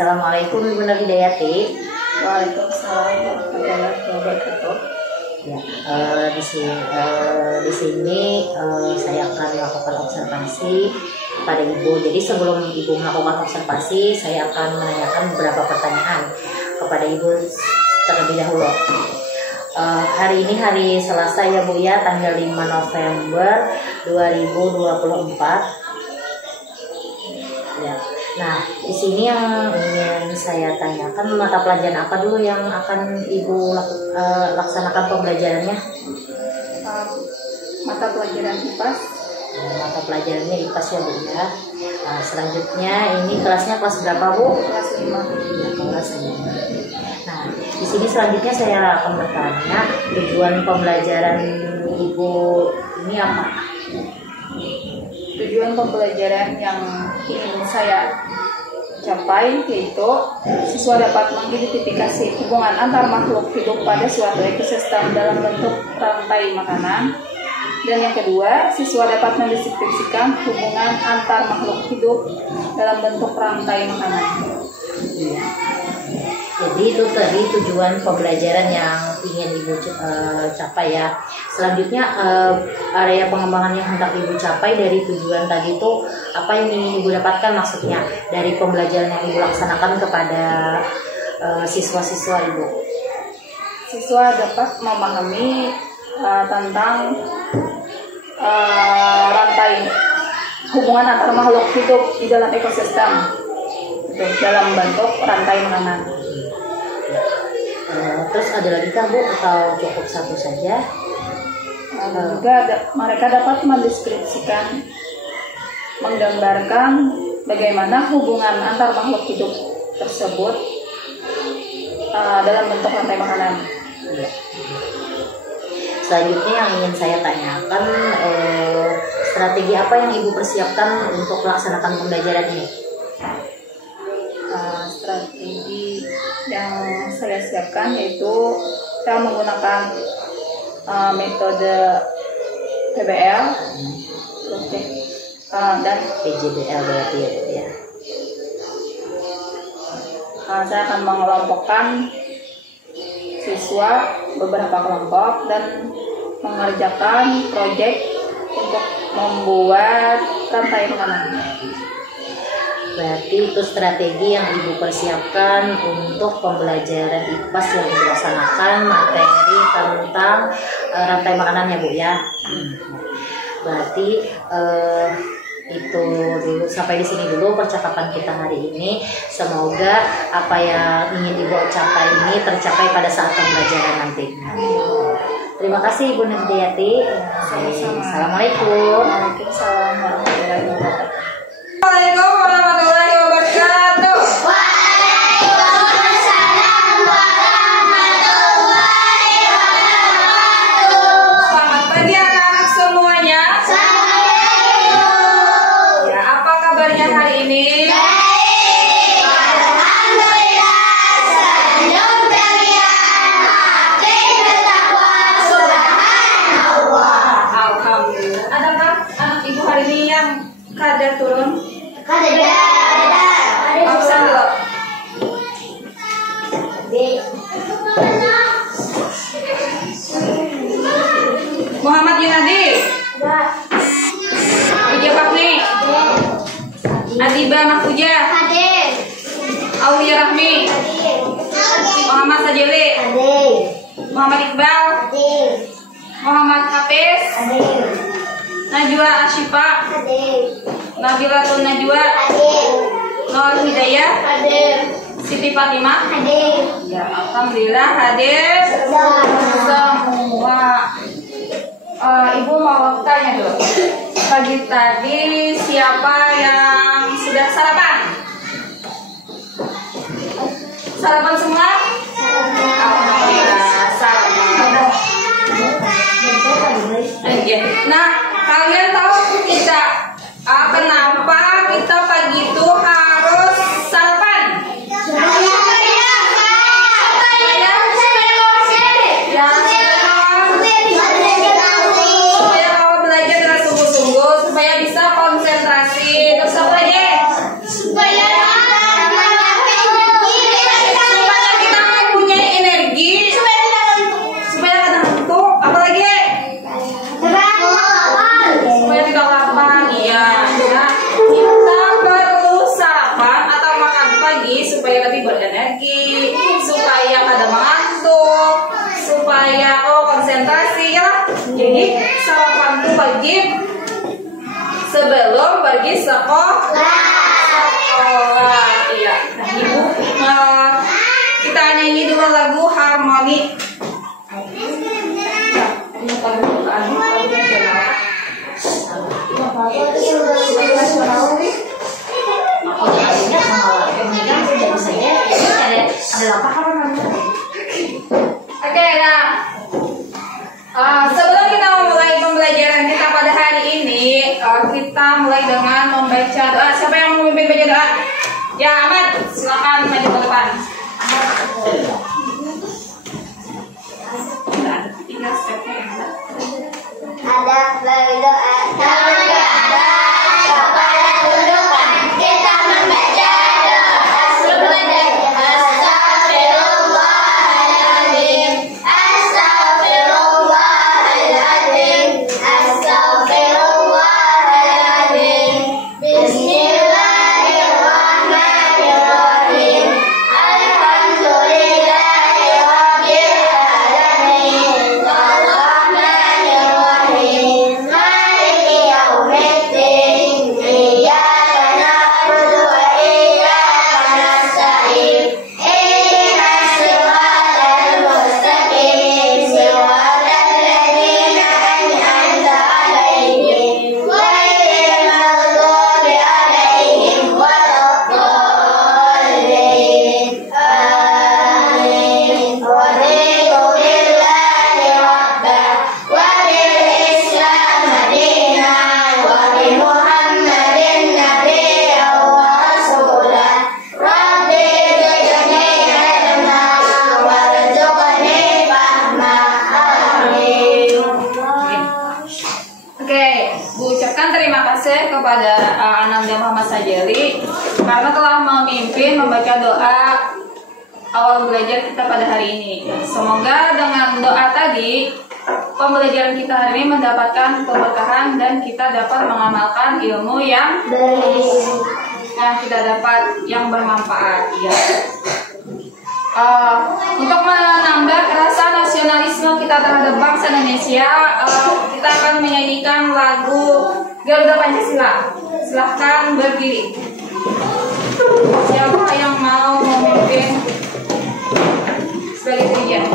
Assalamualaikum Ibu Nur Hidayati. Waalaikumsalam warahmatullahi wabarakatuh. Ya, di sini saya akan melakukan observasi pada Ibu. Jadi sebelum Ibu melakukan observasi, saya akan menanyakan beberapa pertanyaan kepada Ibu terlebih dahulu. Hari ini hari Selasa ya Bu ya, tanggal 5 November 2024. Ya. Nah, di sini yang ingin saya tanyakan, mata pelajaran apa dulu yang akan Ibu laksanakan pembelajarannya? Mata pelajaran IPAS. Mata pelajarannya IPAS ya Bu ya. Nah, selanjutnya ini kelasnya kelas berapa Bu? Kelas 5. Ya, kelas 5. Nah, di sini selanjutnya saya akan bertanya tujuan pembelajaran Ibu ini apa? Tujuan pembelajaran yang ingin saya capai yaitu siswa dapat mengidentifikasi hubungan antar makhluk hidup pada suatu ekosistem dalam bentuk rantai makanan. Dan yang kedua, siswa dapat mendeskripsikan hubungan antar makhluk hidup dalam bentuk rantai makanan. Ya. Jadi itu tadi tujuan pembelajaran yang ingin Ibu capai ya. Selanjutnya area pengembangan yang hendak Ibu capai dari tujuan tadi itu apa yang ingin Ibu dapatkan, maksudnya dari pembelajaran yang Ibu laksanakan kepada siswa-siswa Ibu? Siswa dapat memahami tentang rantai hubungan antar makhluk hidup di dalam ekosistem dalam bentuk rantai makanan. Terus ada lagi kah Bu atau cukup satu saja? Juga mereka dapat mendeskripsikan, menggambarkan bagaimana hubungan antar makhluk hidup tersebut dalam bentuk rantai makanan. Ya. Selanjutnya yang ingin saya tanyakan, strategi apa yang Ibu persiapkan untuk melaksanakan pembelajaran ini? Strategi yang saya siapkan yaitu saya menggunakan metode PBL dan PJBL berarti ya. Saya akan mengelompokkan siswa beberapa kelompok dan mengerjakan proyek untuk membuat rantai makanan. Berarti itu strategi yang Ibu persiapkan untuk pembelajaran IPAS yang dilaksanakan materi tentang rantai makanan ya Bu ya. Berarti itu dulu, sampai di sini dulu percakapan kita hari ini. Semoga apa yang ingin Ibu capai ini tercapai pada saat pembelajaran nanti. Terima kasih Ibu Nur Hidayati. Assalamualaikum. Waalaikumsalam warahmatullahi wabarakatuh. Assalamualaikum warahmatullahi wabarakatuh. Waalaikumsalam warahmatullahi wabarakatuh. Selamat pagi anak-anak semuanya. Assalamualaikum. Ya, apa kabarnya hari ini? Baik. Alhamdulillah. Senyum ceria. Makin bertakwa. Subhanallah. Alhamdulillah. Adakah anak ibu hari ini yang kadar turun? Kada. Absen dulu. Muhammad Yunadi, Ija Fakni, Adiba Mahfuja, Hadir. Aulia Rahmi, Muhammad Sajili, Hadir. Muhammad Iqbal, Hadir. Muhammad Hafiz, Hadir. Najwa Ashifa, Hadir. Nabilatun Najwa, Hadir. Nur Hidayah, Hadir. Siti Fatimah. Hadir. Ya, alhamdulillah hadir semua. Ibu mau tanya dulu. Pagi tadi siapa yang sudah sarapan? Sarapan semua? Alhamdulillah sarapan. Nah, kalian tahu kita kenapa kita pagi itu harus sarapan? Supaya kamu belajar dengan sungguh-sungguh, supaya bisa konsentrasi. Terus apa lagi? Supaya supaya konsentrasi ya. Jadi sarapan itu wajib sebelum pergi sekolah. Iya. Nah, Ibu kita nyanyi dulu lagu harmoni. Oke, nah sebelum kita memulai pembelajaran kita pada hari ini, kita mulai dengan membaca doa. Siapa yang mau memimpin baca doa? Ya, Ahmad, silakan maju ke depan. Tiga stepnya. Ada berdoa kepada tunjukkan kita membaca doa sebenarnya. Astagfirullahaladzim, astagfirullahaladzim, astagfirullahaladzim. Bismillahirrahmanirrahim. Alhamdulillahirabbil alamin. Arrahmanirrahim. Maliki yaumiddin. Iyyaka na'budu wa iyyaka nasta'in. Ihdinas siratal mustaqim. Siratal ladzina an'amta 'alaihim ghairil maghdubi 'alaihim waladdallin. Amin. Raditu billahi rabban wa bil Islam dinan wa bi Muhammadin nabiyyan wa rasulan. Rabbi zidni ilman warzuqni fahman. Amin. Oke, Bu ucapkan terima kasih kepada Ananda Muhammad Sajeli karena telah memimpin membaca doa awal belajar kita pada hari ini. Semoga dengan doa tadi pembelajaran kita hari ini mendapatkan keberkahan dan kita dapat mengamalkan ilmu yang kita dapat yang bermanfaat. Ya. Untuk menambah rasa nasionalisme kita terhadap bangsa Indonesia, kita akan menyanyikan lagu Garuda Pancasila. Silahkan berdiri. Siapa yang mau memimpin sebagai penyiar?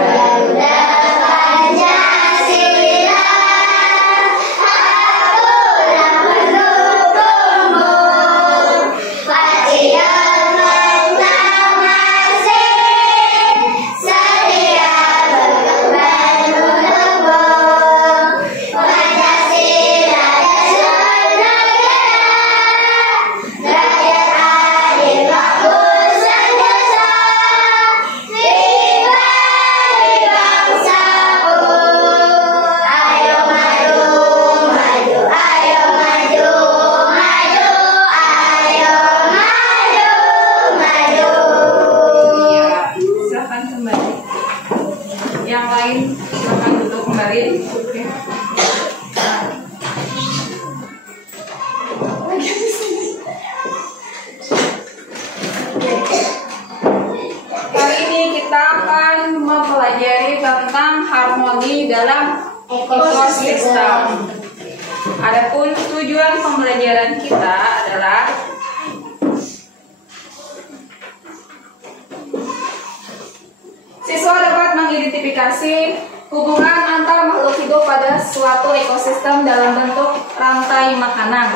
Garuda Pancasila, akulah pendukungmu. Patriot masing-masing sedia berkorban untukmu. Pancasila dasar negara, rakyat adil makmur sentosa. Ayo maju, maju, ayo maju, maju, ayo maju, maju. Silahkan kembali. Yang lain silahkan duduk kembali. Oke. Kali ini kita akan mempelajari tentang harmoni dalam ekosistem. Adapun tujuan pembelajaran kita adalah siswa dapat mengidentifikasi hubungan antar makhluk hidup pada suatu ekosistem dalam bentuk rantai makanan.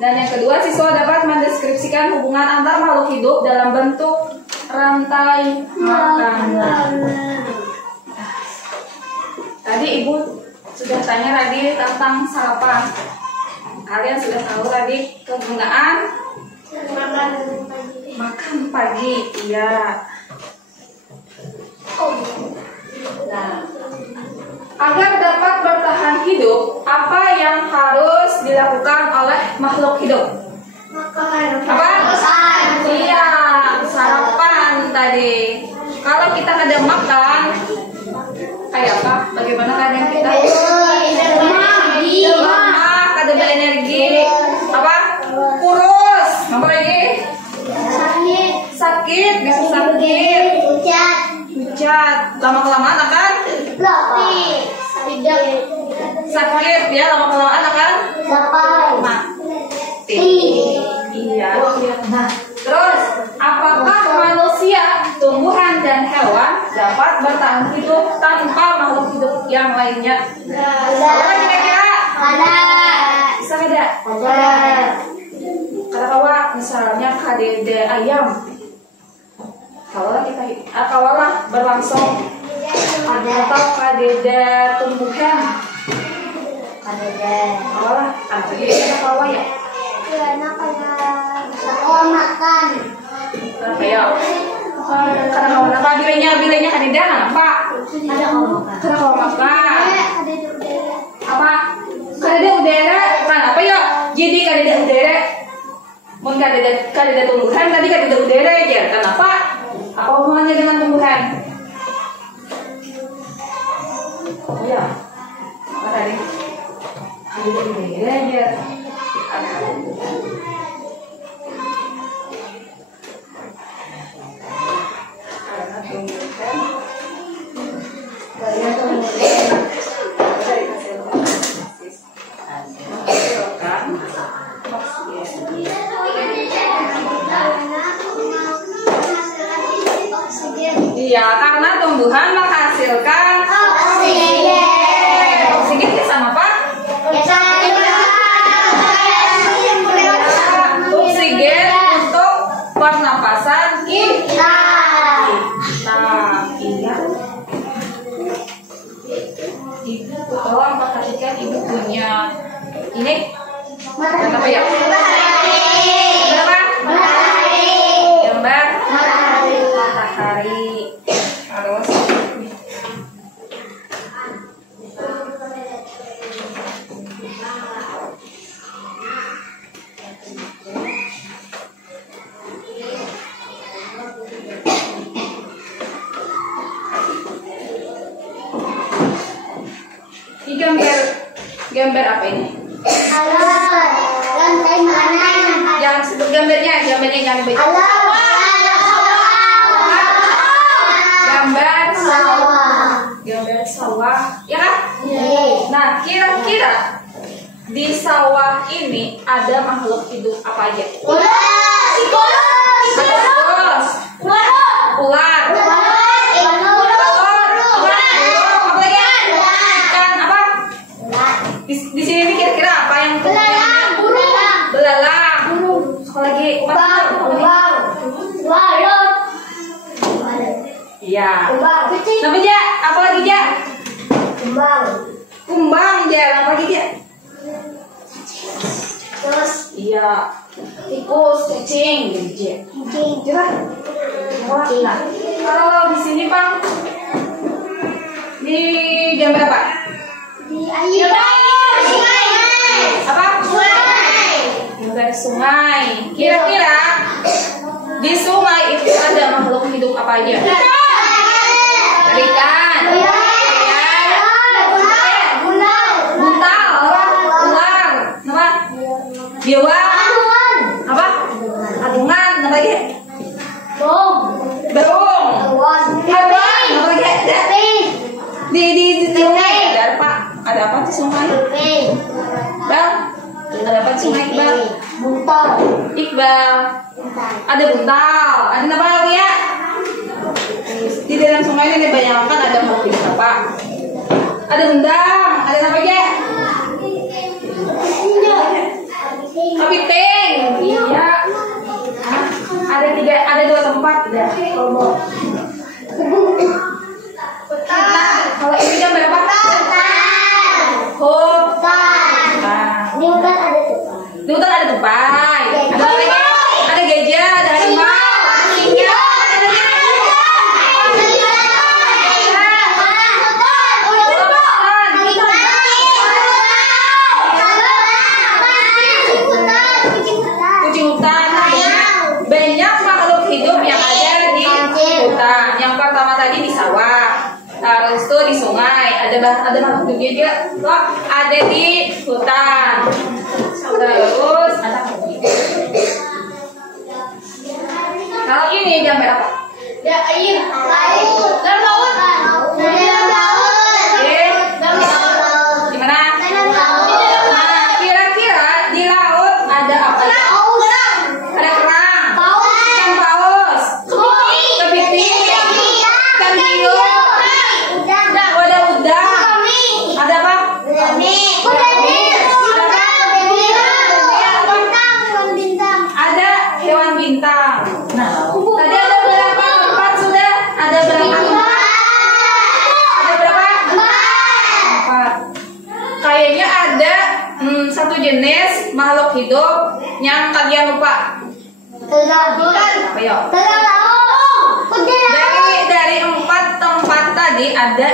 Dan yang kedua, siswa dapat mendeskripsikan hubungan antar makhluk hidup dalam bentuk rantai makanan. Tadi Ibu sudah tanya tadi tentang sarapan. Kalian sudah tahu tadi kegunaan makan pagi. Iya. Nah, Agar dapat bertahan hidup, apa yang harus dilakukan oleh makhluk hidup? Apa? Iya, sarapan tadi. Kalau kita kada makan, kayak apa? Bagaimana keadaan kita? Lemah, kada berenergi. Apa? Kurus. Apa lagi? Sakit, bisa sakit. Pucat. Lama-kelamaan akan sakit ya, lama-kelamaan akan mati. Iya. Nah, terus apakah manusia, tumbuhan dan hewan dapat bertahan hidup tanpa makhluk hidup yang lainnya? Ada kira-kira? Bisa ada? Katakanlah misalnya kadede ayam. Kalaulah berlangsung atau kadede tumbuhan. Kalaulah ya. Kayak karena apa bilenya kadeda apa? Karena kalau makan apa? Kadeda udara kan apa ya? Jadi kadeda udara. Mun kadeda tumbuhan tadi kadeda udara aja. Kenapa? Apa hubungannya dengan tumbuhan? Oh ya. Apa tadi? Kadeda udara aja. Iya, karena tumbuhan menghasilkan oksigen. Oksigen itu sama apa? Oksigen untuk pernapasan kita. Nah, iya. Ibu, tolong perhatikan ibu punya ini. Apa ya? Berapa? Gambar matahari. Terus ini gambar apa ini? Jangan sebut gambarnya jangan baca. Gambar sawah, ya kan? Nah, kira-kira di sawah ini ada makhluk hidup apa aja? Ular, ikan apa? Di sini kira-kira apa yang belalang. Sekali lagi, iya. Namanya apa lagi ya? Kumbang ya, apa lagi ya? Terus Iya. Tikus, kucing, gitu. Coba. Nah, kalau di sini Bang, di gambar apa? di air Apa? Gambar sungai. Kira-kira di sungai itu ada makhluk hidup apa aja? Ikan. Buntal, ular, apa? Biawak, apa? Adungan, apa lagi? Burung, hewan, apa lagi? Di sungai ada apa? Ada apa di sungai? Bal, ada apa di sungai Iqbal? Iqbal, ada buntal, ada apa lagi ya? Di dalam sungai ini dibayangkan ada makhluk hidup apa? Ada bendang, ada apa aja? Kepiting, iya. Ada dua tempat dah. Nah, kalau ini gambar apa? Di hutan ada tupai. Di hutan ada tupai. Ada apa lagi? Ada gajah, ada harimau. ada makhluk hidup juga. Wah, ada di hutan. Terus ada kalau ini jamber apa? Ya, air. Laut. Dalam laut. Dalam laut. Dalam laut. Di mana? Dalam laut. Nah, kira-kira di laut ada apa? Ada kerang. Ikan paus. Kepiting. Ikan hiu. Ada udang. Ada apa? Ada hewan bintang. Nah, tadi ada berapa tempat sudah? Ada berapa tempat? Ada berapa? Empat. Kayaknya ada satu jenis makhluk hidup yang kalian lupa. Apa ya? Dari 4 tempat tadi ada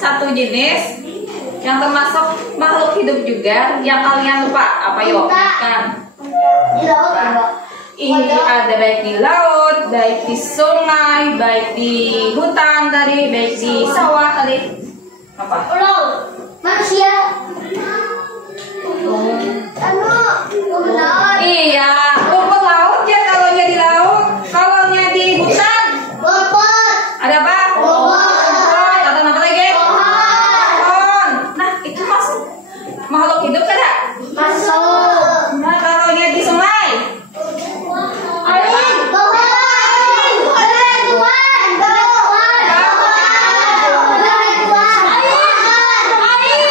satu jenis yang termasuk makhluk hidup juga yang kalian lupa. Apa ya? Kan? Ini ada baik di laut, baik di sungai, baik di hutan tadi, baik di sawah tadi. Apa? Manusia. Iya, rumput laut ya kalaunya di laut. Kalaunya di hutan ada apa? Rumput. Atau apa lagi? Pohon. Nah, itu masuk makhluk hidup kan? Nah, kalaunya di sungai ada apa?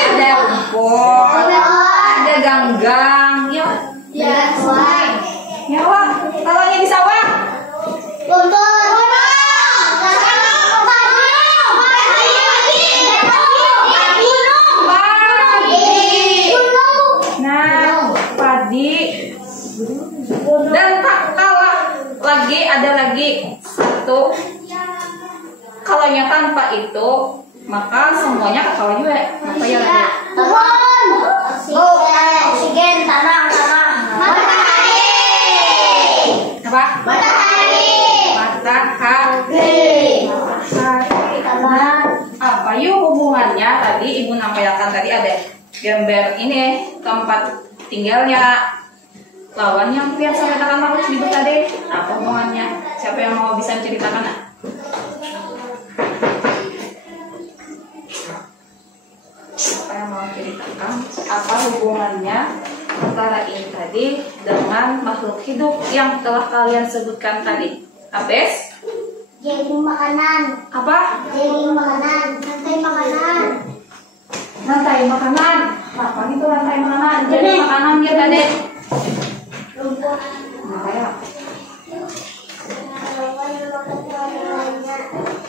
Ada rumput, ada ganggang, ya. Ya, Wak. Kalaunya di sawah nah, padi. Dan tak kalah lagi ada lagi satu. Kalaunya tanpa itu, maka semuanya ketawa juga. Apa ya lagi? Oksigen, tanah. Apa? Matahari. Nah, apa yuk hubungannya tadi Ibu nampilkan tadi ada gambar ini tempat tinggalnya lawan yang biasa katakan makhluk hidup tadi. Apa hubungannya? Siapa yang mau bisa menceritakan? Siapa yang mau ceritakan apa hubungannya antara ini tadi dengan makhluk hidup yang telah kalian sebutkan tadi? Abes? Jaring makanan. Apa? Jaring makanan. Rantai makanan. Rantai makanan. Apa itu rantai makanan? Jadi makanan dia tadi. Rumput. Nah, kayak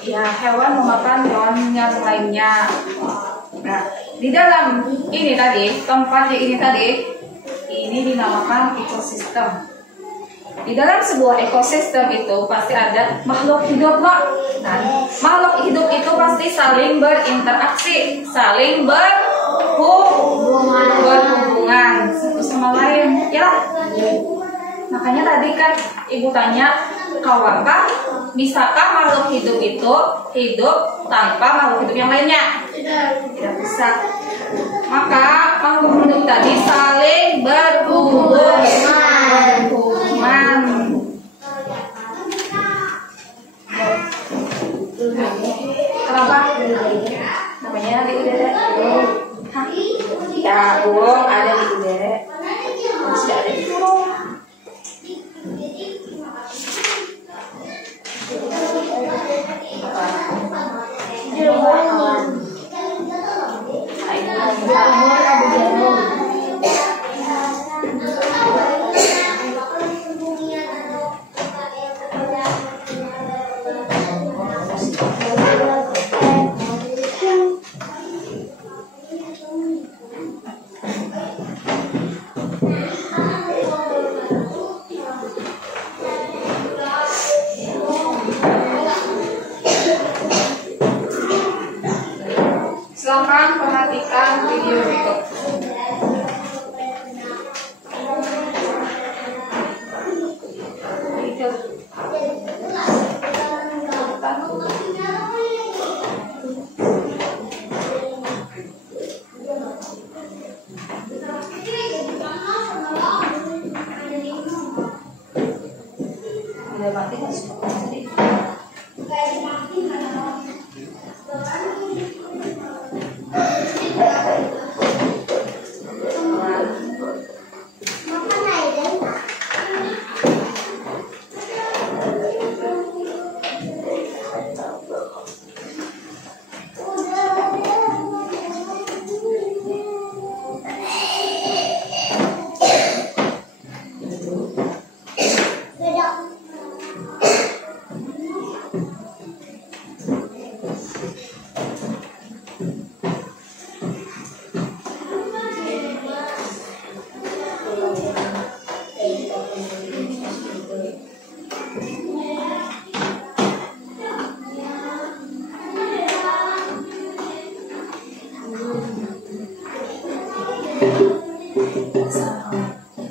ya hewan memakan hewan yang lainnya. Nah, di dalam ini tadi tempat ini tadi ini dinamakan ekosistem. Di dalam sebuah ekosistem itu pasti ada makhluk hidup, Pak. Nah, makhluk hidup itu pasti saling berinteraksi, saling berhubungan satu sama lain, ya. Makanya tadi kan Ibu tanya, kawankah bisakah makhluk hidup itu hidup tanpa makhluk hidup yang lainnya? Tidak bisa. Maka makhluk hidup tadi saling berhubungan. Kenapa? Namanya di udara. Hah? Ya, burung ada di udara. Masih ada di burung. Silakan perhatikan video berikut. berarti harus pakai. Makan aja.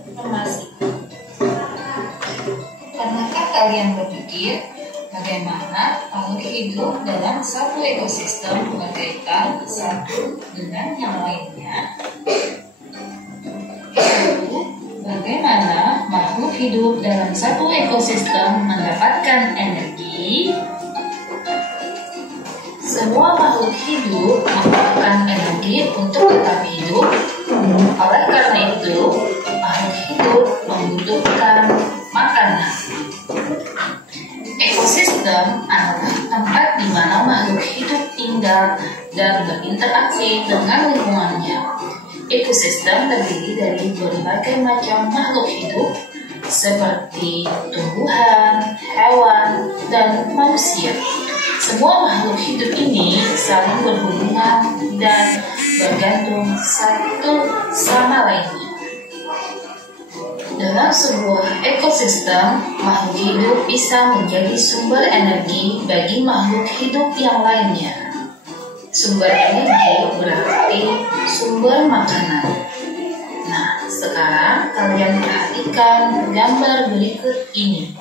Informasi. Pernahkah kalian berpikir bagaimana makhluk hidup dalam satu ekosistem berkaitan satu dengan yang lainnya? Lalu, bagaimana makhluk hidup dalam satu ekosistem mendapatkan energi? Semua makhluk hidup membutuhkan energi untuk tetap hidup. Oleh karena itu, makhluk hidup membutuhkan makanan. Ekosistem adalah tempat di mana makhluk hidup tinggal dan berinteraksi dengan lingkungannya. Ekosistem terdiri dari berbagai macam makhluk hidup seperti tumbuhan, hewan, dan manusia. Semua makhluk hidup ini saling berhubungan dan bergantung satu sama lainnya. Dalam sebuah ekosistem, makhluk hidup bisa menjadi sumber energi bagi makhluk hidup yang lainnya. Sumber energi berarti sumber makanan. Nah, sekarang kalian perhatikan gambar berikut ini.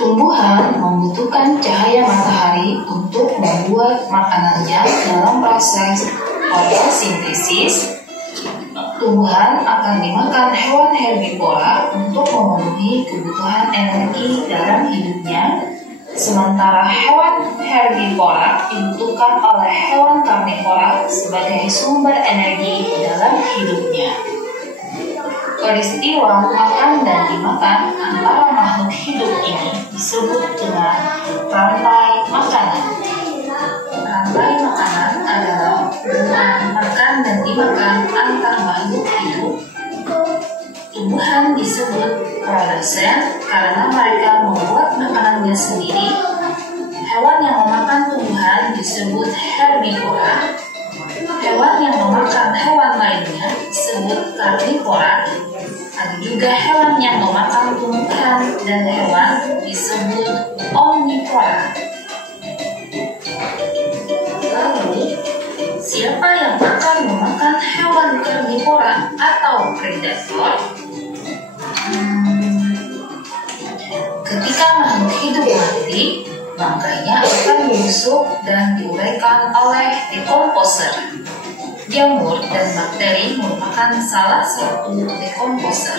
Tumbuhan membutuhkan cahaya matahari untuk membuat makanannya dalam proses fotosintesis. Tumbuhan akan dimakan hewan herbivora untuk memenuhi kebutuhan energi dalam hidupnya, sementara hewan herbivora dibutuhkan oleh hewan karnivora sebagai sumber energi dalam hidupnya. Peristiwa makan dan dimakan antara makhluk hidup ini disebut dengan rantai makanan. Rantai makanan adalah hubungan makan dan dimakan antar makhluk hidup. Tumbuhan disebut produsen karena mereka membuat makanannya sendiri. Hewan yang memakan tumbuhan disebut herbivora. Hewan yang memakan hewan lainnya disebut karnivora. Ada juga hewan yang memakan tumbuhan dan hewan disebut omnivora. Lalu, siapa yang akan memakan hewan karnivora atau predator? Ketika makhluk hidup mati, bangkainya akan membusuk dan diuraikan oleh dekomposer. Jamur dan bakteri merupakan salah satu dekomposer.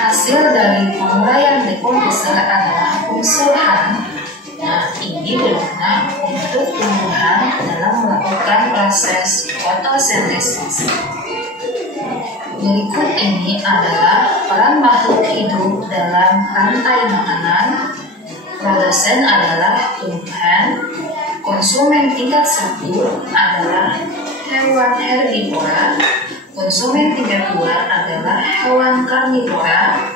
Hasil dari penguraian dekomposer adalah unsur Han. Nah, ini berguna untuk tumbuhan dalam melakukan proses fotosintesis. Berikut ini adalah peran makhluk hidup dalam rantai makanan. Produsen adalah tumbuhan. Konsumen tingkat 1 adalah hewan herbivora. Konsumen tingkat 2 adalah hewan karnivora,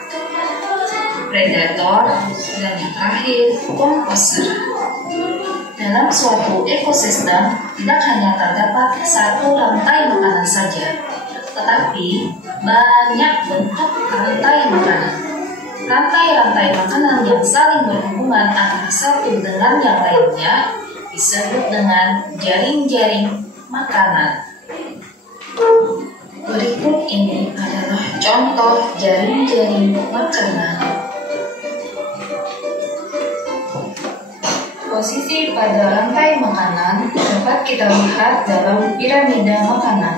predator, dan yang terakhir komposer. Dalam suatu ekosistem tidak hanya terdapat satu rantai makanan saja, tetapi banyak bentuk rantai makanan. Rantai-rantai makanan yang saling berhubungan antara satu dengan yang lainnya disebut dengan jaring-jaring makanan. Berikut ini adalah contoh jaring-jaring makanan. Posisi pada rantai makanan dapat kita lihat dalam piramida makanan.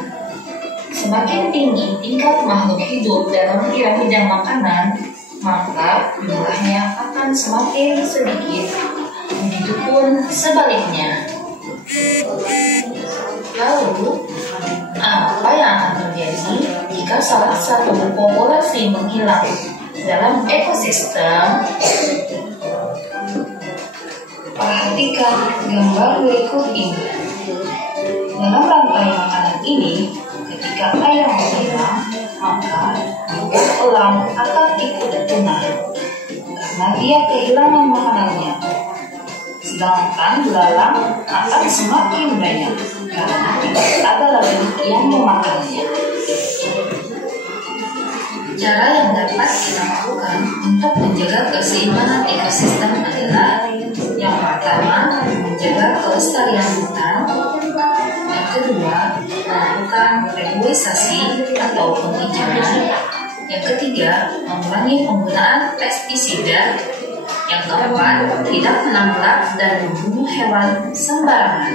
Semakin tinggi tingkat makhluk hidup dalam piramida makanan, maka jumlahnya akan semakin sedikit. Begitupun sebaliknya. Lalu, apa yang akan terjadi jika salah satu populasi menghilang dalam ekosistem? Perhatikan gambar berikut ini. Dalam rantai makanan ini, ketika ayam menghilang, maka juga elang akan ikut punah karena dia kehilangan makanannya. Sedangkan belalang akan semakin banyak karena tidak ada lagi yang memakannya. Cara yang dapat kita lakukan untuk menjaga keseimbangan ekosistem adalah: yang pertama, menjaga kelestarian hutan. Yang kedua, melakukan reboisasi atau penghijauan. Yang ketiga, mengurangi penggunaan pestisida. Yang keempat, tidak menangkap dan membunuh hewan sembarangan.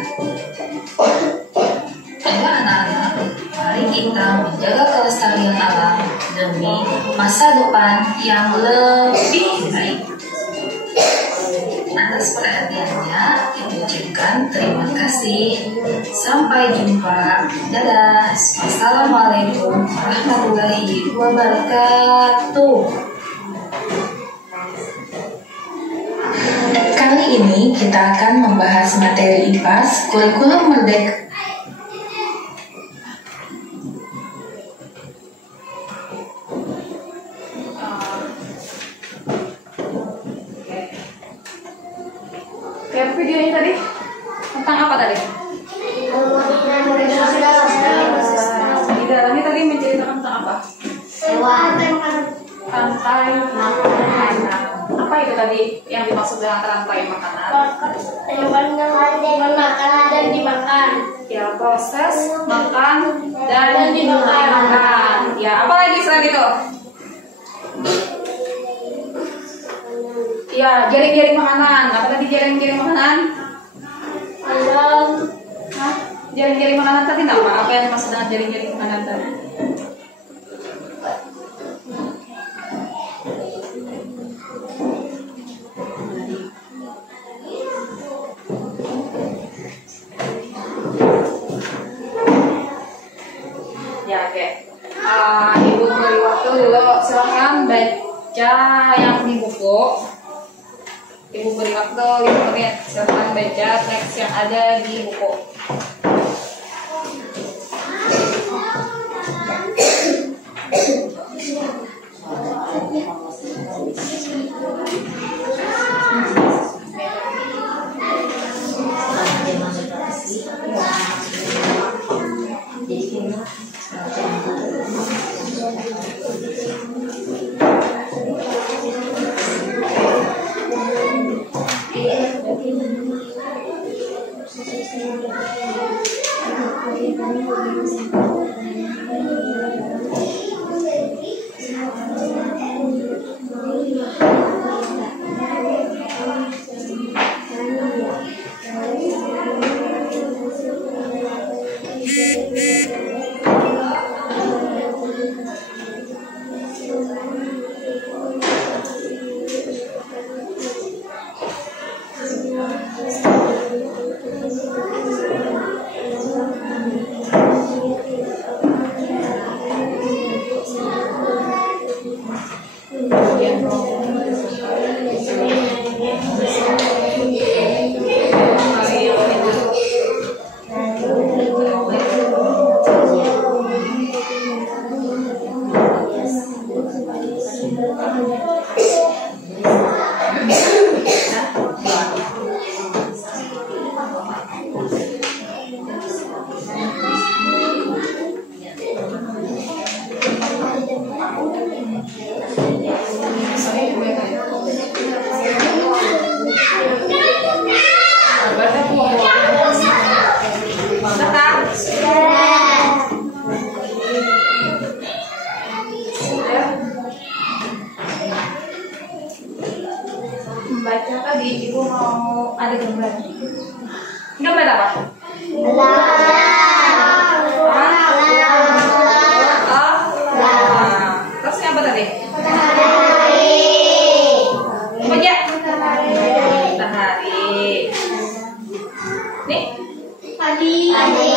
Ayo anak-anak, mari kita menjaga kelestarian alam demi masa depan yang lebih baik. Atas perhatiannya, Ibu ucapkan terima kasih. Sampai jumpa. Dadah. Wassalamualaikum warahmatullahi wabarakatuh. Kali ini kita akan membahas materi IPAS kurikulum merdeka. Kayak videonya tadi tentang apa tadi? Di dalamnya tadi menceritakan tentang apa? Rantai makanan. Apa itu tadi yang dimaksud dengan rantai makanan? Hewan yang makanan dan dimakan. Ya, proses makan dan dimakan. Ya, apa lagi selain itu? Ya, jaring-jaring makanan. Apa tadi jaring-jaring makanan? Ayam. Hah? Jaring-jaring makanan tadi apa? Apa yang dimaksud dengan jaring-jaring makanan tadi? Ya, oke. Ibu beri waktu dulu. Silahkan baca yang di buku. Ibu beri waktu 5 menit. Silahkan baca teks yang ada di buku. Membaca tadi ibu mau ada gambar. Gambar apa? Terus apa tadi? Nih. Padi. Padi.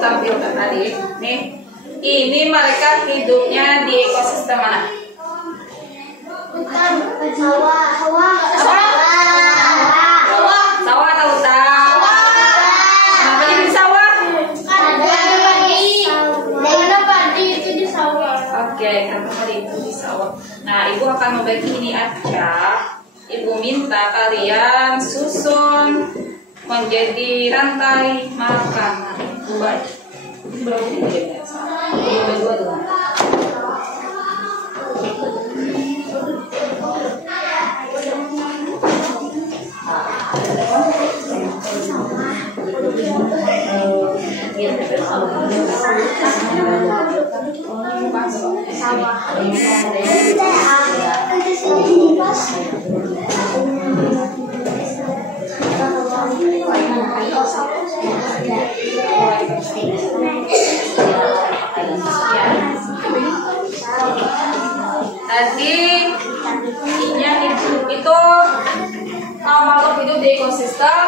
Tampilkan tadi nih, ini mereka hidupnya di ekosistem mana? Sawah atau hutan? Kenapa jadi sawah? karena padi itu di sawah. Oke, karena tadi itu di sawah. Nah, ibu akan membagi ini aja. Ibu minta kalian susun menjadi rantai makanan. Buat berapa ini ya? Dua doang. Tadi intinya itu makhluk hidup di ekosistem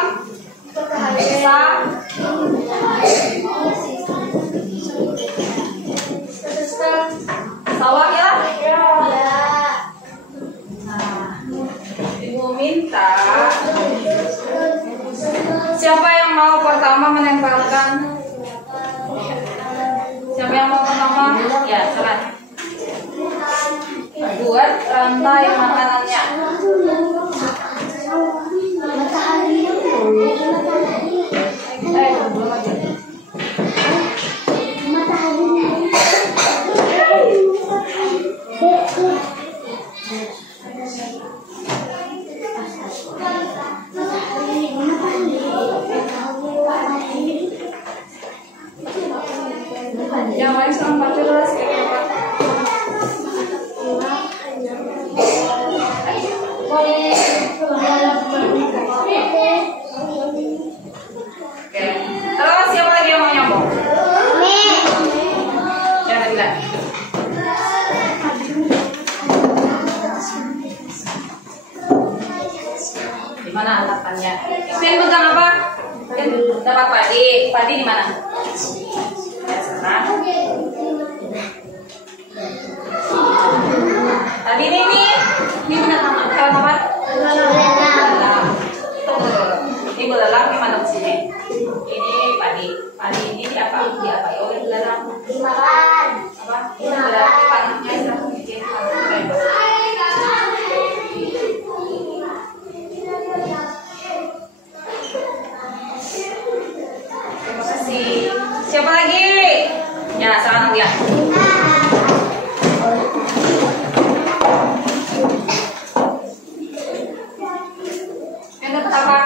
sawah ya. Nah, ibu minta siapa yang mau pertama menempelkan? Siapa yang mau pertama? Ya, silakan. Buat rantai makanannya. Belum aja. Yang lain sama pacar lah terus siapa lagi yang mau nyambung? Jangan bilang. Di mana atasannya? Sen pegang apa? Dapat padi. Padi di mana? Ya, sana. Tadi ini mana tamat? Kalau tamat? Ini belalang di mana sini? Ini padi. Padi ini apa? Apa? Oh, ini belalang. Dimakan. Apa? Berarti panahnya satu bikin terima kasih. Siapa lagi? Ya, sekarang dia. Yang dapat apa?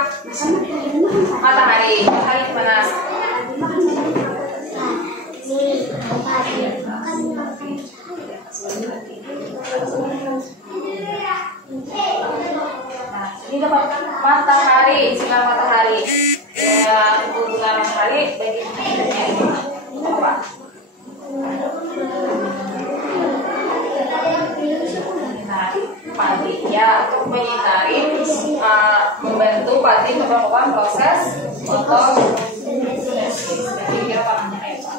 Matahari. Matahari di mana? Nah, ini dapat matahari, sinar matahari. Ya, bulan matahari bagi apa? Nah, padi ya untuk menyinari, membantu padi melakukan proses fotosintesa. Jadi kira panahnya kayak apa?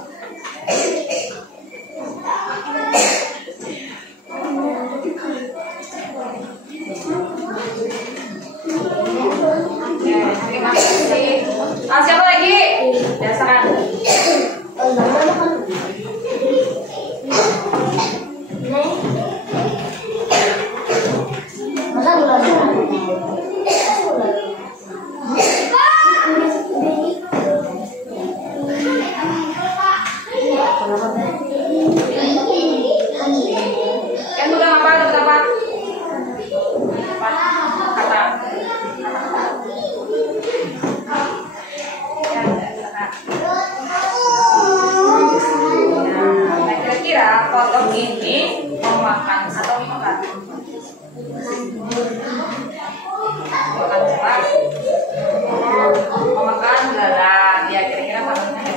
Terima kasih. Siapa lagi? Ya, sekarang. Yang pegang apa? Dapat apa? Kata. Nah, kira-kira kodok ini mau makan atau makan? Makan apa? Mau makan belalang. Ya, kira-kira makannya ya.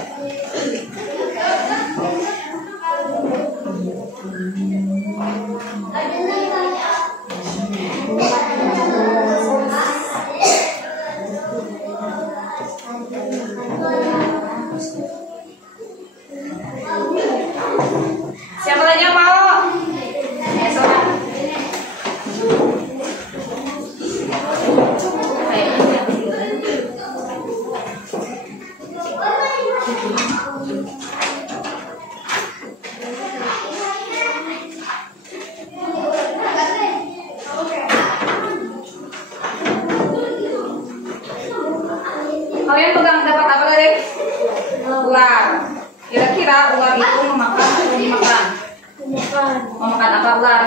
Siapa lagi yang mau? Soalnya. Kalian pegang dapat apa tadi? Ular. Kira-kira ular itu memakan atau dimakan? Memakan apa ular?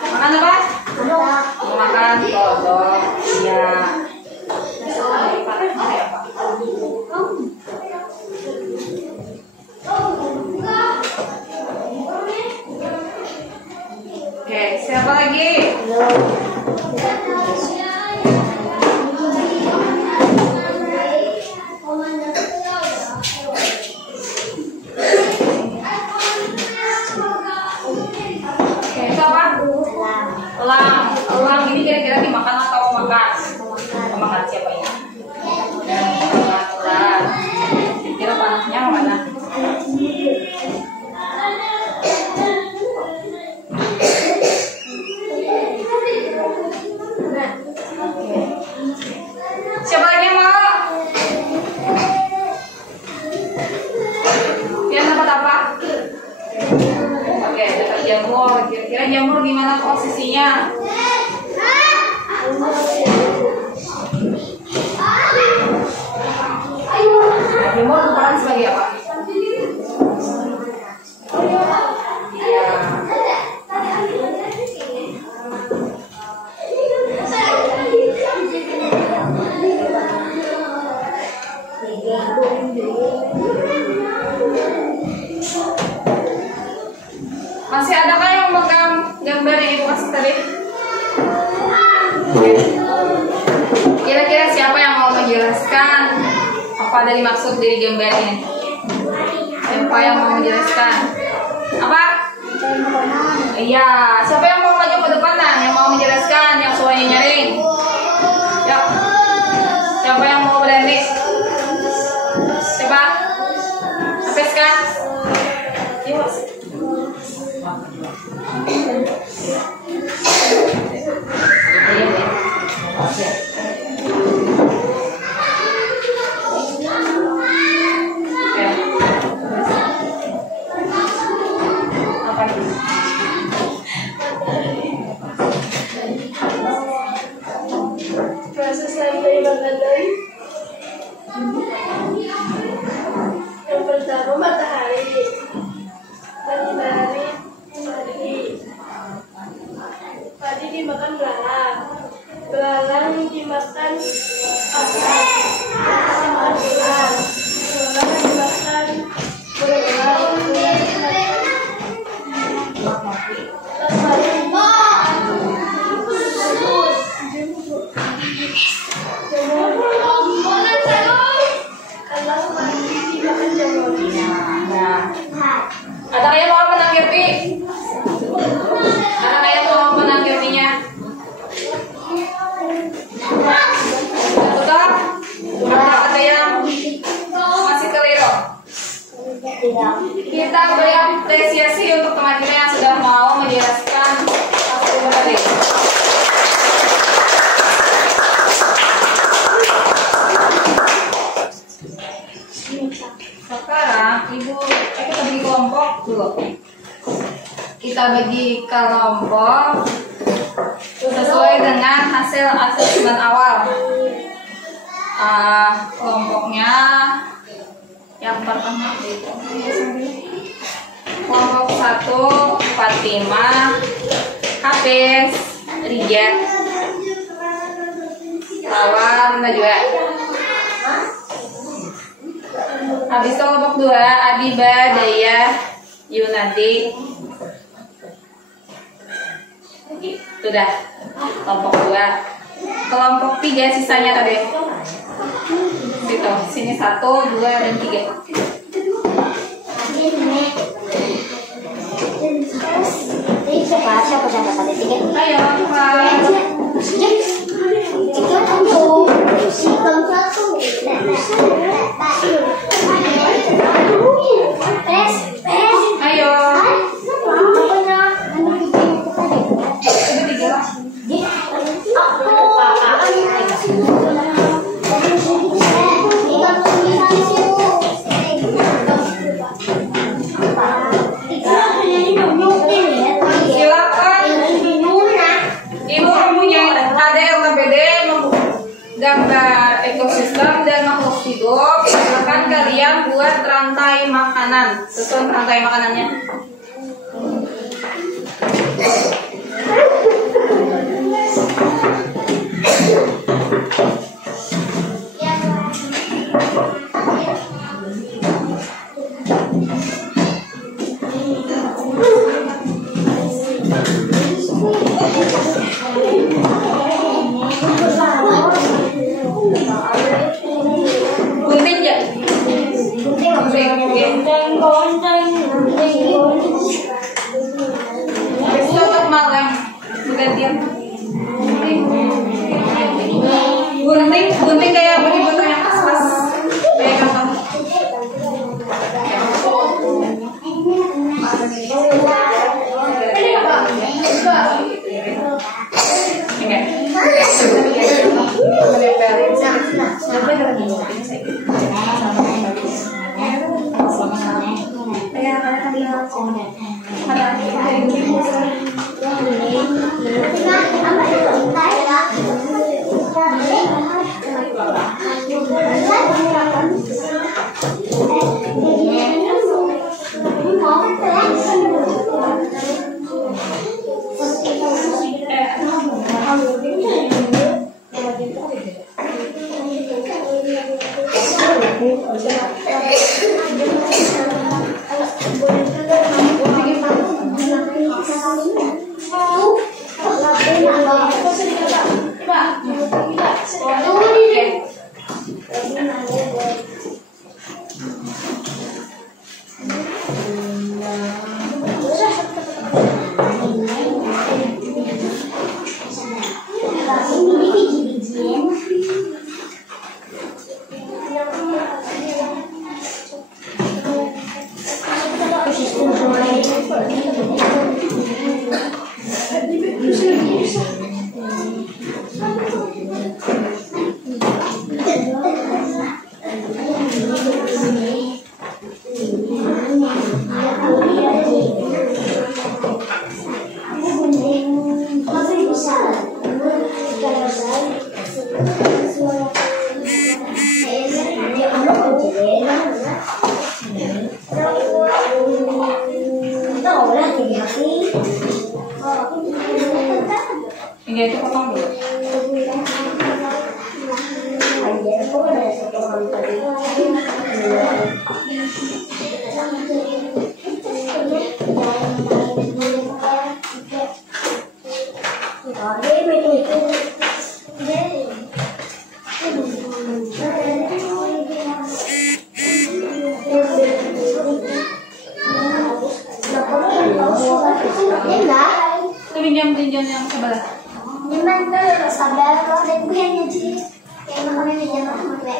Makan apa? Memakan kodok. Ya. Oke, siapa lagi? Elang ini kira-kira dimakan atau makan? Makan siapa ini? Makan elang. Kira panasnya mana? Siapa lagi yang mau? Yang dapat apa? Oke, dapat jamur. Kira-kira jamur di mana posisinya? Jamur berperan sebagai apa? Ya. Masih adakah yang memegang gambar yang ibu kasih tadi? Kira-kira siapa yang mau menjelaskan apa dari maksud dari gambar ini? Siapa yang mau menjelaskan? Apa? Iya, siapa yang mau maju ke depanan? Yang mau menjelaskan, yang suaranya nyaring? Ya. Siapa yang mau berani? Siapa? Apeska? Iya. Proses lantai mengadai. Yang pertama matahari. Matahari padi. Padi dimakan belalang. Belalang dimakan apa? Dimakan ular. Ular dimakan berulang. Ada yang mau menanggapi? Ada yang mau menanggapinya? Betul? Ada yang masih keliru? Kita beri apresiasi untuk teman kita yang sudah mau menjelaskan hasil tadi. Sekarang ibu kita bagi kelompok dulu. Kita bagi kelompok sesuai dengan hasil asesmen awal. Kelompoknya Yang pertama itu kelompok 1 Fatimah, Hafiz, Rijat, Lawan, Najwa. Habis itu kelompok 2 Abiba, Daya, Yunadi. Gitu dah. Kelompok 2. Kelompok 3 sisanya tadi. Situ, sini 1, 2, dan 3. Siapa tadi 3? Ayo, Pak. Ayo. Gambar ekosistem dan makhluk hidup. Silakan kalian buat rantai makanan. Susun rantai makanannya. Gunting ya? Besok untuk malam bergantian. Gunting kayak beri yang pas-pas kayak kantong. Hingga itu potong dulu. Pinjam yang sebelah. Gimana sabar kalau ada gue yang nyuci kayak makannya pinjam sama gue.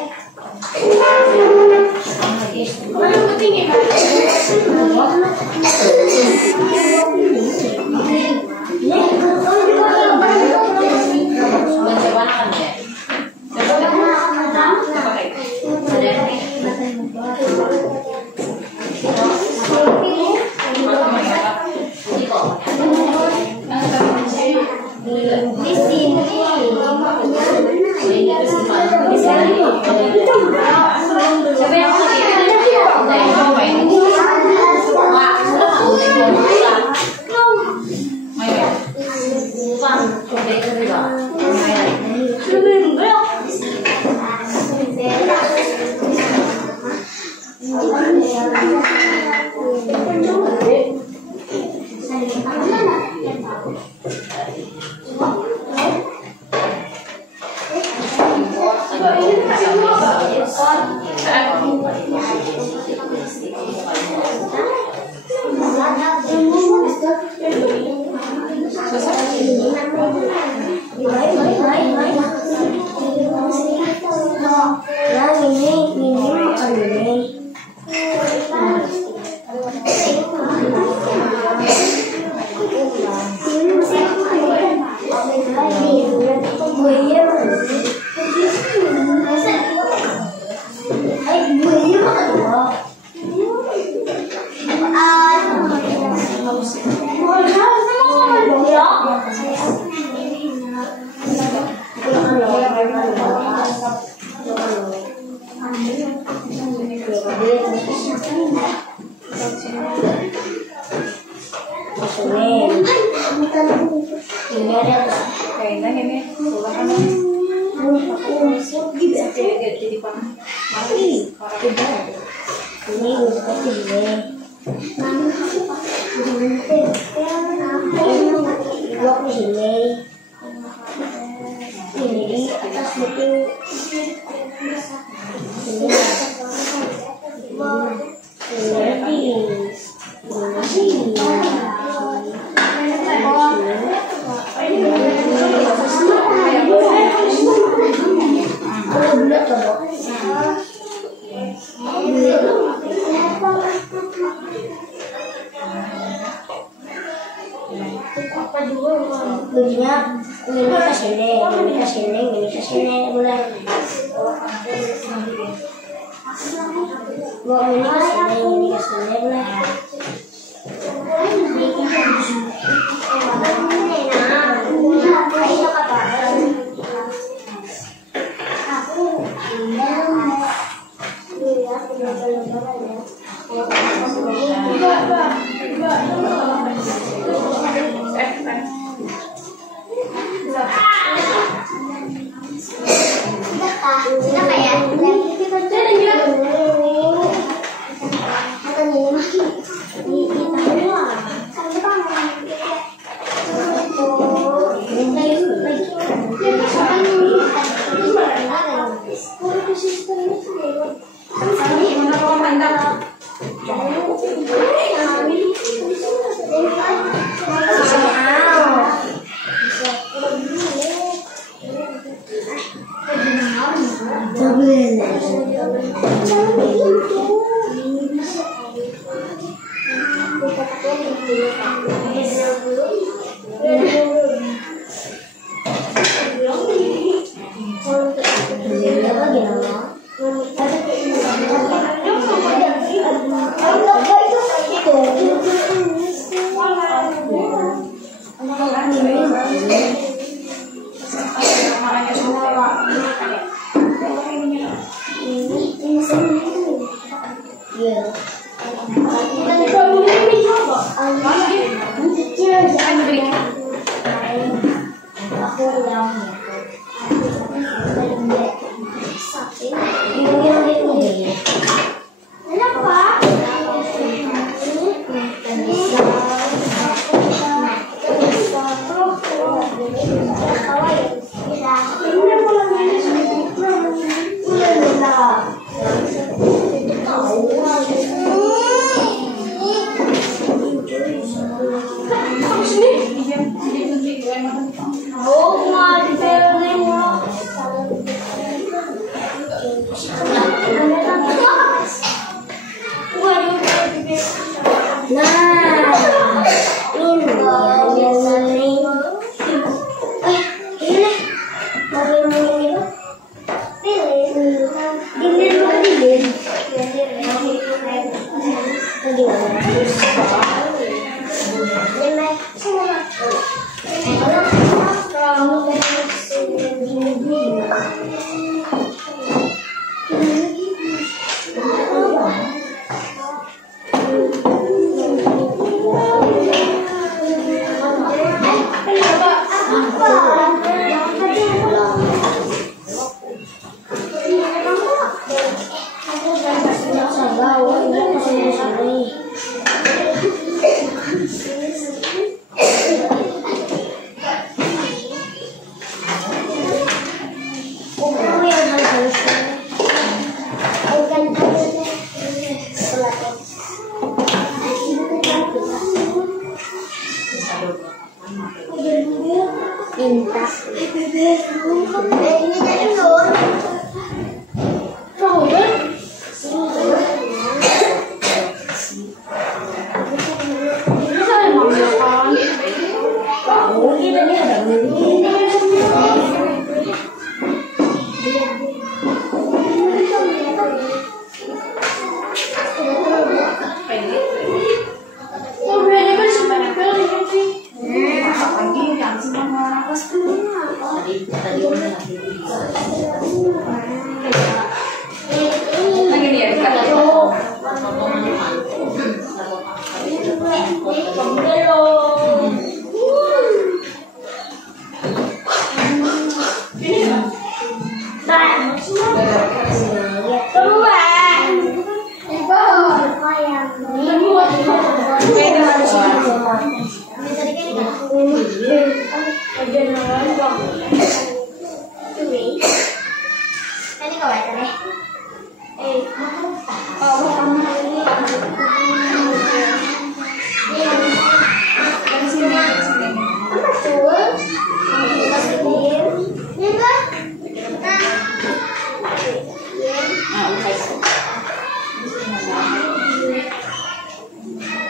Mana pentingnya kan? Di sini. Siapa yang mau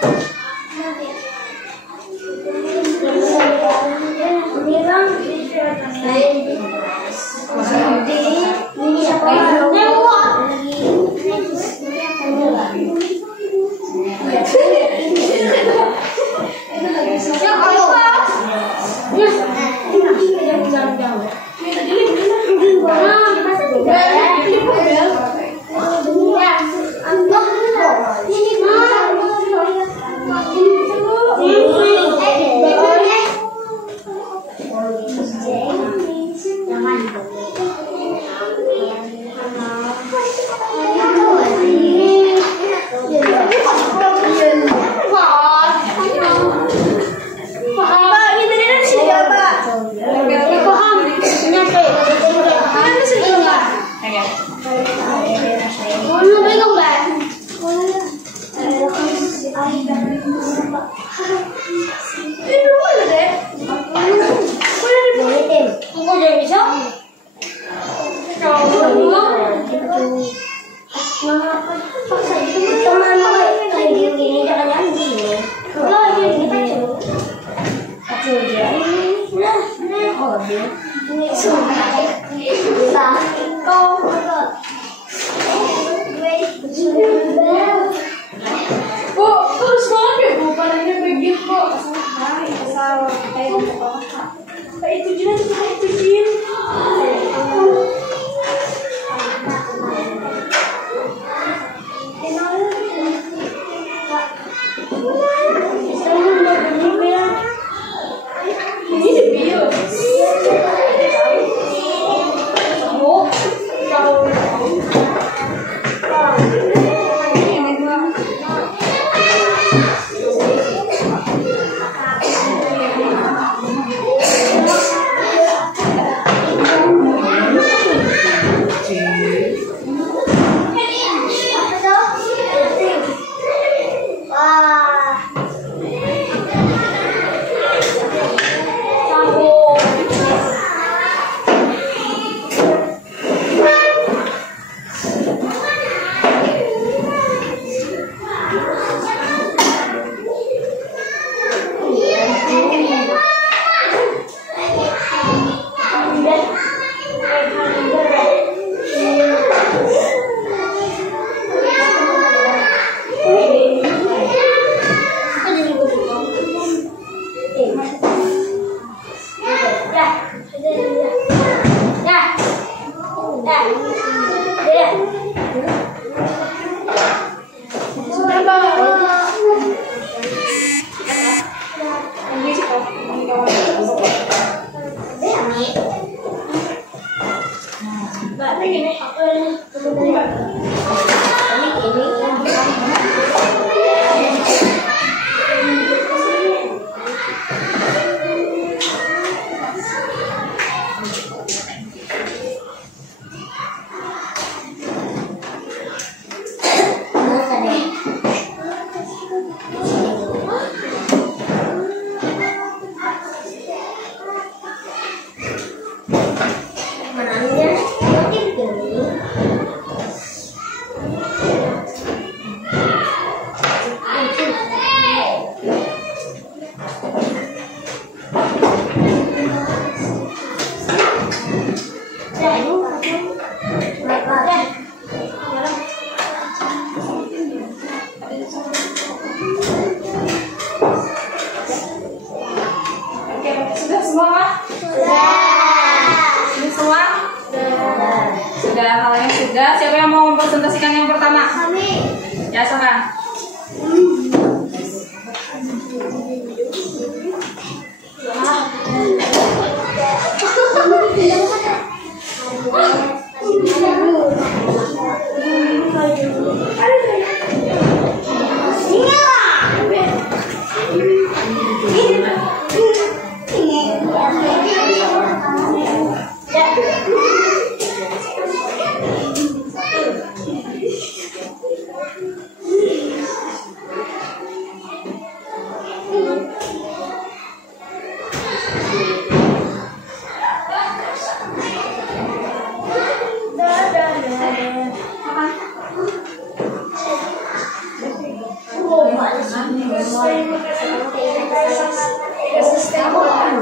Berapa?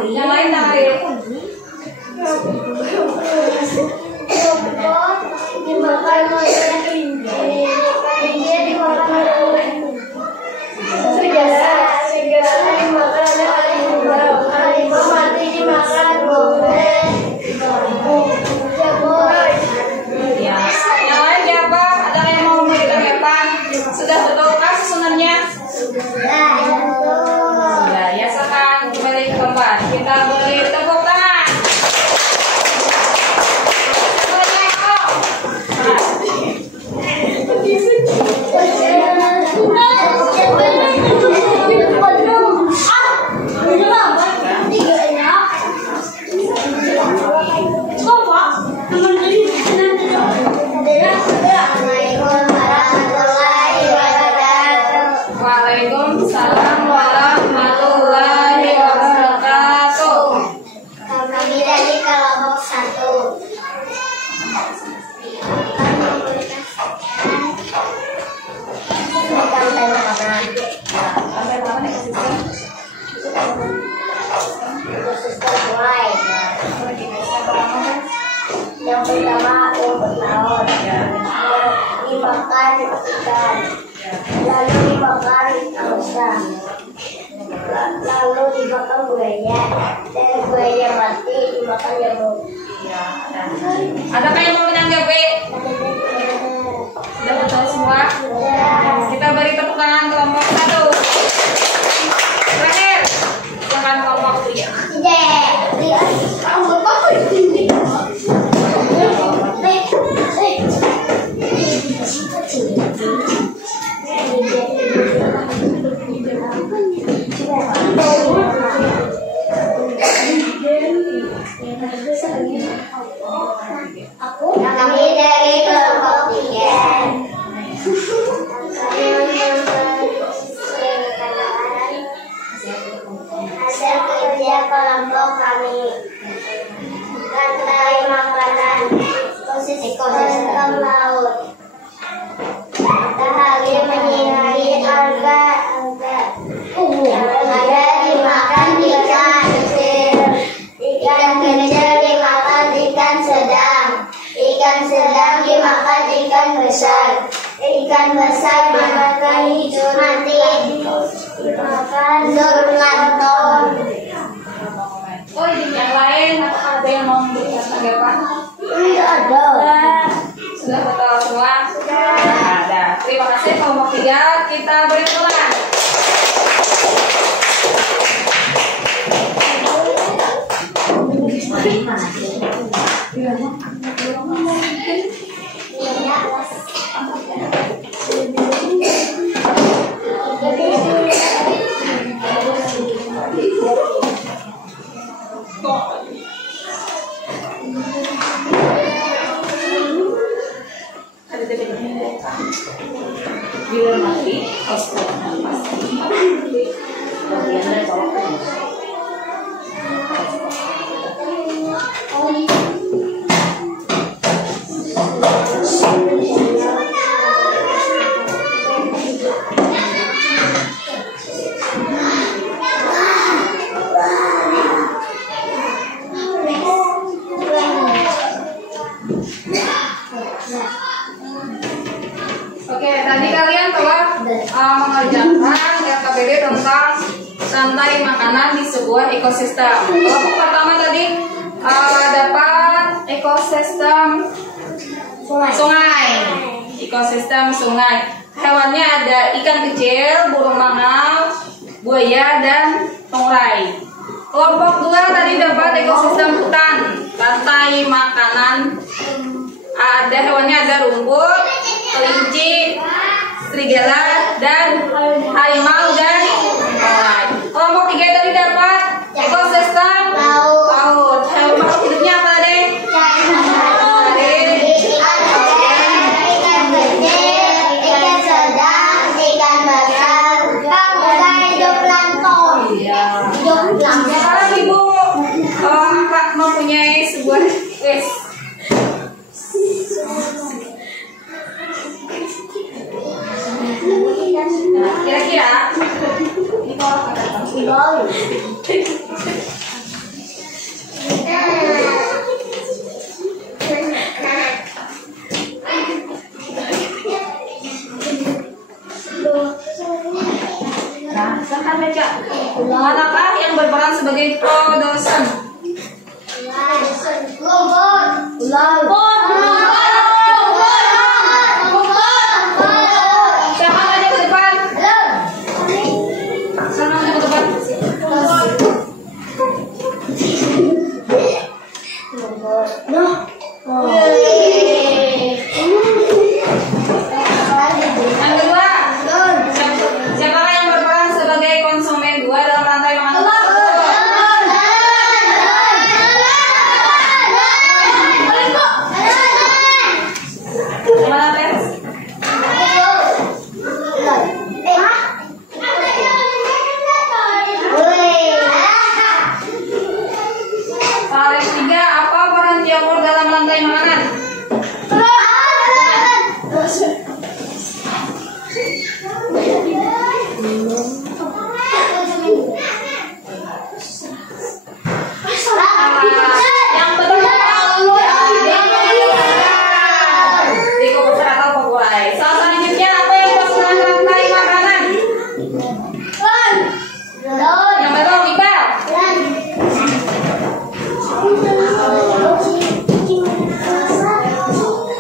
Yang lain tarik. Dimakan Yang lain siapa? Ada yang mau megang Evan? Sudah betulkah susunannya? Sudah, ya silakan kembali ke tempat. Kita beri tepuk tangan. Waalaikumsalam warahmatullahi wabarakatuh. Kami dari kelompok 1. Yang pertama bertelur, dimakan ikan, lalu dimakan angsa, lalu dimakan buaya, dan buaya mati dimakan nyamuk. Adakah yang mau menanggapi? Sudah betul semua? Kita beri tepuk tangan kelompok 1. Terakhir, silakan kelompok 3. Kami dari kelompok 3. Hasil kerja kelompok kami rantai makanan ekosistem laut. Matahari menyinari alga dimakan ikan kecil, ikan kecil dimakan ikan sedang, ikan sedang dimakan ikan besar, ikan besar dimakan hidup mati, dimakan zooplankton. Oh, yang lain ada yang mau memberikan tanggapan? Tidak ada. Sudah betul semua? Sudah ada. Terima kasih kelompok 3. Kita beri tepuk tangan. Bila mati, Oke, tadi kalian telah mengerjakan RKPD tentang rantai makanan di sebuah ekosistem. Kelompok pertama tadi dapat ekosistem sungai. Ekosistem sungai. Hewannya ada ikan kecil, burung mangau, buaya, dan tengkorak. Kelompok 2 tadi dapat ekosistem hutan, rantai makanan. Ada hewannya, ada rumput, kelinci, serigala, dan harimau dan tengkorak. Kelompok 3 tadi dapat ekosistem laut. Hewan makhluk hidupnya apa tadi? Sekarang ibu akan mempunyai sebuah quiz. Nah, kira-kira Nah, silakan baca. Manakah yang berperan sebagai produsen? Siapa aja ke depan? Sana aja ke depan. Yang kedua, siapakah yang berperan sebagai konsumen dua dalam rantai makanan tersebut? Gimana, Pes? Soal yang ketiga, apa peran jamur dalam rantai makanan? Yang soal selanjutnya, apa yang dimaksudkan rantai makanan? Yang betul, Iqbal.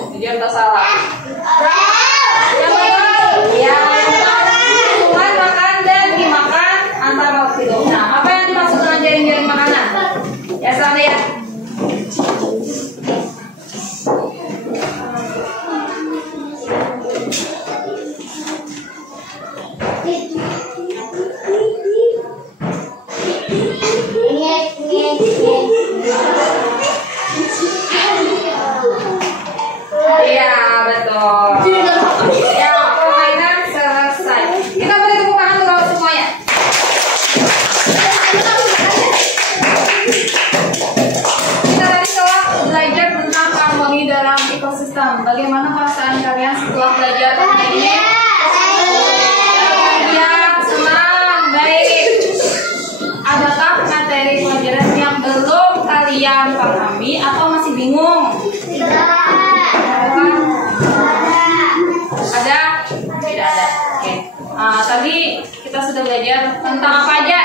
Jujur atau salah? Yang betul, ya, hubungan makan dan dimakan antar makhluk hidup. Nah, apa yang dimaksud dengan jaring-jaring makanan? Ya, sana ya. Iya, betul. Ya, permainan selesai. Kita beri tepuk tangan dulu semuanya. Kita tadi telah belajar tentang harmoni dalam ekosistem. Bagaimana perasaan kalian setelah belajar tentang ini? Ya, senang, baik. Adakah materi pelajaran yang belum kalian pahami atau masih bingung? Ada? Tidak ada. Oke. Tadi kita sudah belajar tentang apa aja?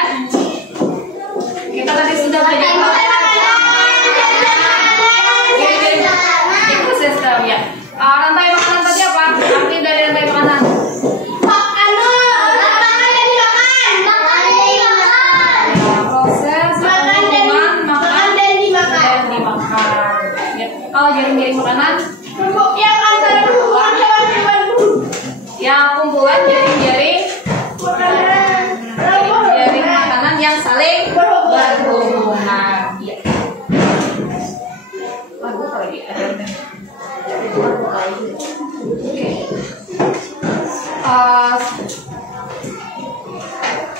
Kita tadi sudah belajar ekosistem ya. Rantai makanan tadi apa? Arti dari rantai makanan? Proses hubungan makan dan dimakan. Ya. Kalau jaring-jaring makanan? Yang kumpulan jaring-jaring makanan yang saling berhubungan. Ya. Lagu lagi ada. Oke.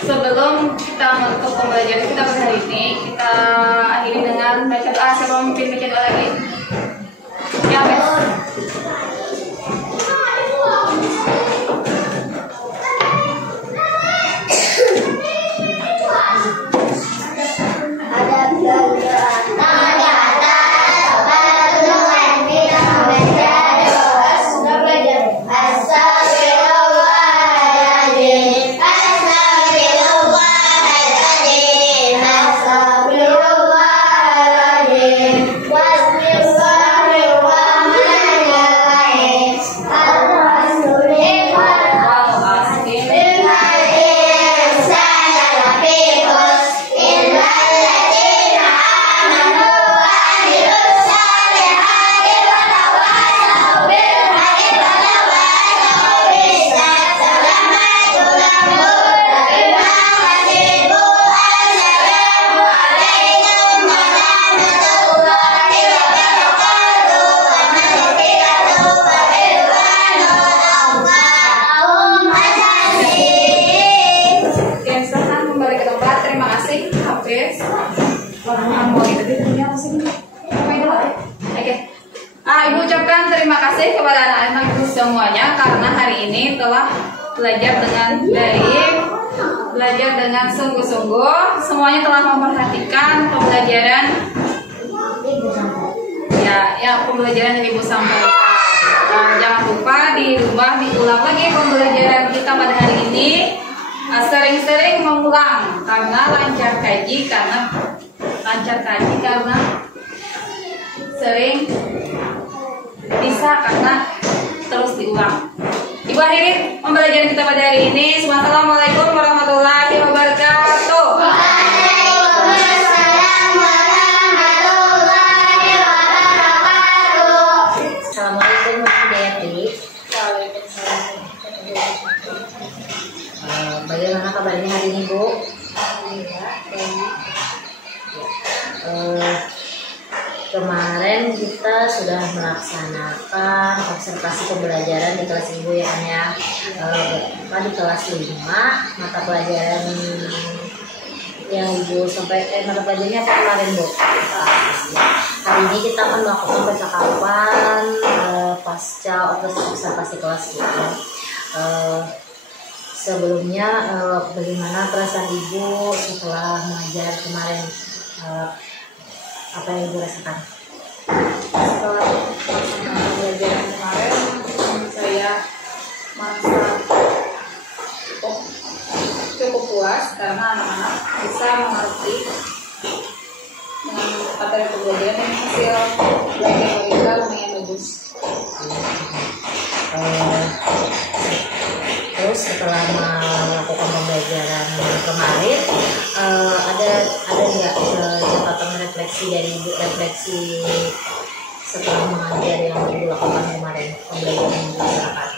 Sebelum kita menutup pembelajaran kita pada hari ini, kita akhiri dengan baca doa. Siapa memimpin baca doa lagi? Ya, Bes. Ibu ucapkan terima kasih kepada anak-anak semuanya karena hari ini telah belajar dengan baik belajar dengan sungguh-sungguh. Semuanya telah memperhatikan pembelajaran pembelajaran yang Ibu sampaikan. Jangan lupa di rumah diulang lagi pembelajaran kita pada hari ini. Sering-sering mengulang karena lancar kaji karena sering bisa karena terus diulang. Ibu akhiri pembelajaran kita pada hari ini. Wassalamualaikum warahmatullahi wabarakatuh. Assalamualaikum Bu Dayati. Bagaimana kabarnya hari ini Bu? Kemarin kita sudah melaksanakan observasi pembelajaran di kelas Ibu ya kan ya. Di kelas 5 mata pelajaran yang Ibu sampai mata pelajarannya apa kemarin Bu? Hari ini kita akan melakukan percakapan pasca observasi kelas kita. Sebelumnya bagaimana perasaan Ibu setelah mengajar kemarin? Apa yang Ibu rasakan? Setelah pembelajaran kemarin, saya merasa cukup puas karena anak-anak bisa mengerti dengan materi pembelajaran dan hasil belajar mereka lumayan bagus. Terus setelah melakukan pembelajaran kemarin, ada nggak catatan refleksi dari Ibu, refleksi setelah mengajar yang Ibu lakukan kemarin pembelajaran yang dilaksanakan?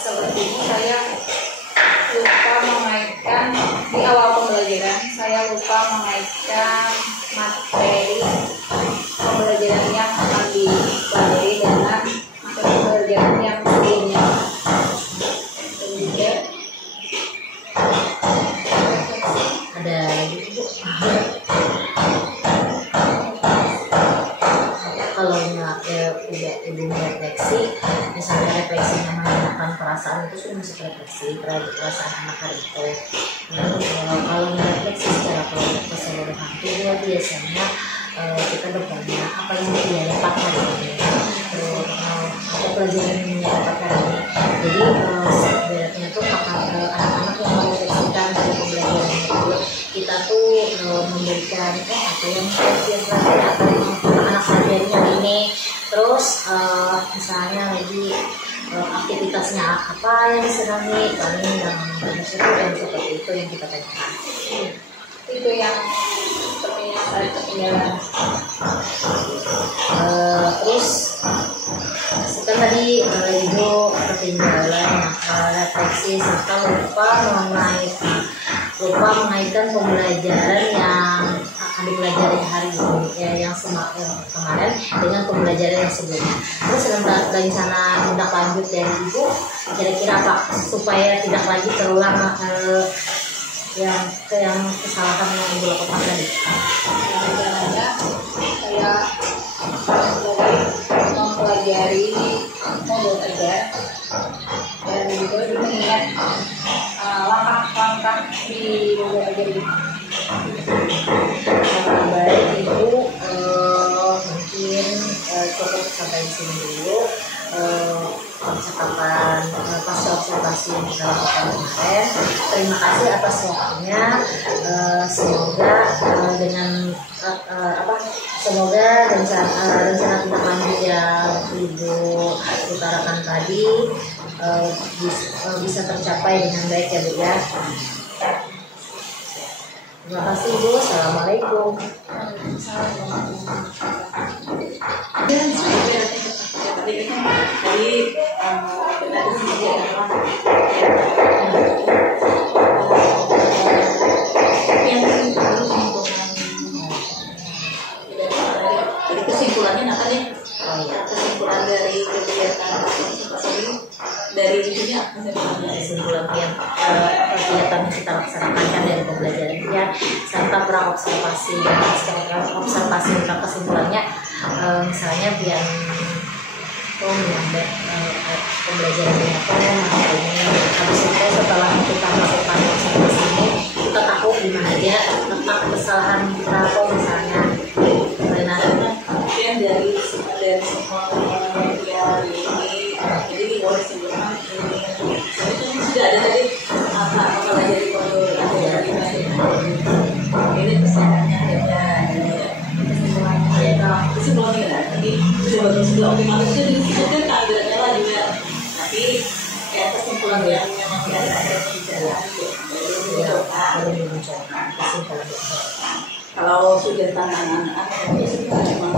Seperti ini saya lupa mengaitkan di awal pembelajaran, saya lupa mengaitkan materi pembelajaran yang akan dipelajari dengan materi pembelajaran yang sebelumnya. Ada gitu Bu? Kalau nggak udah Ibu refleksi, misalnya refleksinya menggunakan perasaan itu sudah masuk refleksi perasaan anak hari itu. Kalau refleksi secara keseluruhan itu biasanya kita bertanya apa yang dia dapat hari ini, apa pelajaran yang dia dapat hari ini. Jadi sebenarnya tuh anak-anak yang merefleksikan dari pembelajaran itu, kita tuh memberikan apa yang dia pelajari, apa yang anak-anak pelajari hari ini. Terus misalnya lagi aktivitasnya apa yang disenangi, paling yang seperti itu yang kita tanyakan. Itu yang sepertinya saya ketinggalan. Terus setelah tadi Ibu ketinggalan refleksi serta lupa mengaitkan pembelajaran yang akan dipelajari hari ini yang kemarin dengan pembelajaran yang sebelumnya. Terus rencana tindak lanjut dari Ibu kira-kira apa supaya tidak lagi terulang yang kesalahan yang Ibu lakukan tadi? Rencananya saya mempelajari modul ajar dan juga mengingat langkah-langkah di modul ajar ini. Baik Ibu, mungkin cukup sampai di sini dulu percakapan pasca observasi yang kita lakukan kemarin. Terima kasih atas waktunya. Semoga semoga rencana tindak lanjut yang Ibu utarakan tadi bisa tercapai dengan baik ya Bu ya. Terima kasih Bu. Assalamualaikum. Kesimpulannya apa nih? Kesimpulan dari kegiatan ini dari itunya kesimpulan yang kegiatan yang kita laksanakan dari pembelajarannya serta praobservasi dan observasi tentang kesimpulannya, misalnya biar pembelajaran apa materi. Habis itu setelah kita masukkan sampai sini, kita tahu di mana aja letak kesalahan kita atau misalnya yang dari semua yang ini jadi boleh sebutkan ini sudah ada tadi apa jadi kontol ini kesalahannya ada sebelumnya tadi sudah otomatis itu disebutkan keadaannya lah juga tapi kayak kesimpulan yang memang tidak ada di dalam kalau sudah tantangan apa itu sudah memang